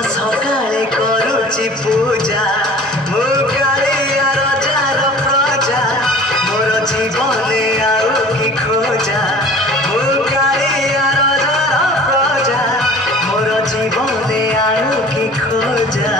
सकाळे करुची पूजा मु कालिया राजार प्रजा मोर जीवने आउ कि खोजा मु कालिया राजार प्रजा मोर जीवने आउ कि खोजा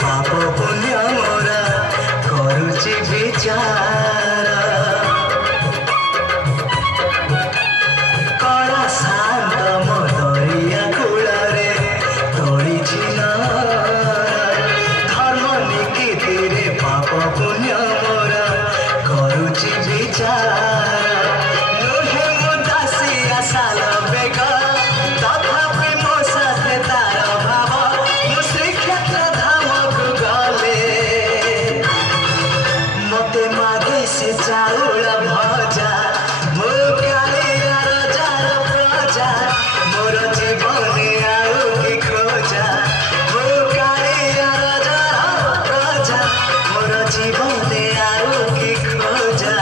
पाप पुण्य मोरा करुची विचार कड़ा शांत मदरिया कूଳରେ तोड़िछि धर्म निकीतिरे पाप पुण्य मोरा करुची विचार नुहे मु दासिया साल बेग तथापि मो साथे तार भाव मु श्रीक्षेत्र मते मागे से चाउल भजा मो कालिया राजार प्रजा मोर जीवने आउ कि खोजा मो कालिया राजार प्रजा मोर जीवने आउ कि खोजा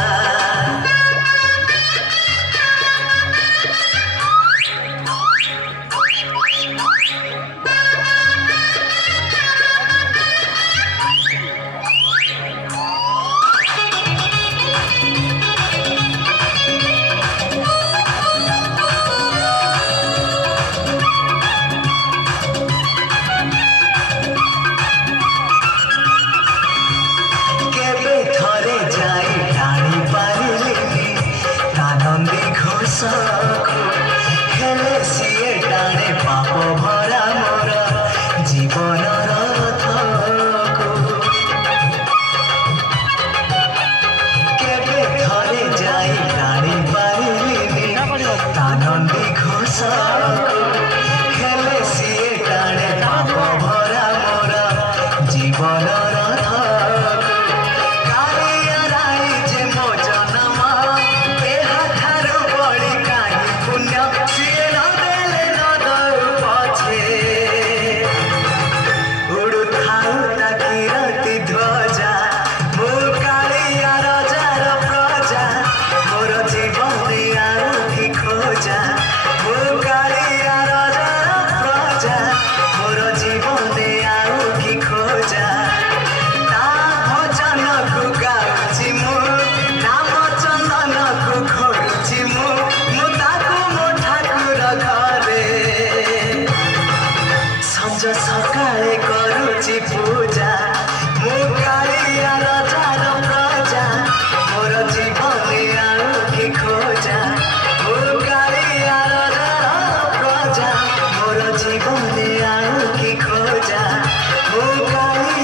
हेले सीए टाणे पाप भरा मोर जीवन रथ केबे थरे जाई टाणी पारिलिनी तानंदी घोष हेले सीए टाणे पाप भरा मोर जीवन रथ सकाळे करुची पूजा मु कालिया राजार प्रजा मोर जीवने आउ कि खोजा मु कालिया राजार प्रजा मोर जीवने आउ कि खोजा मु कालिया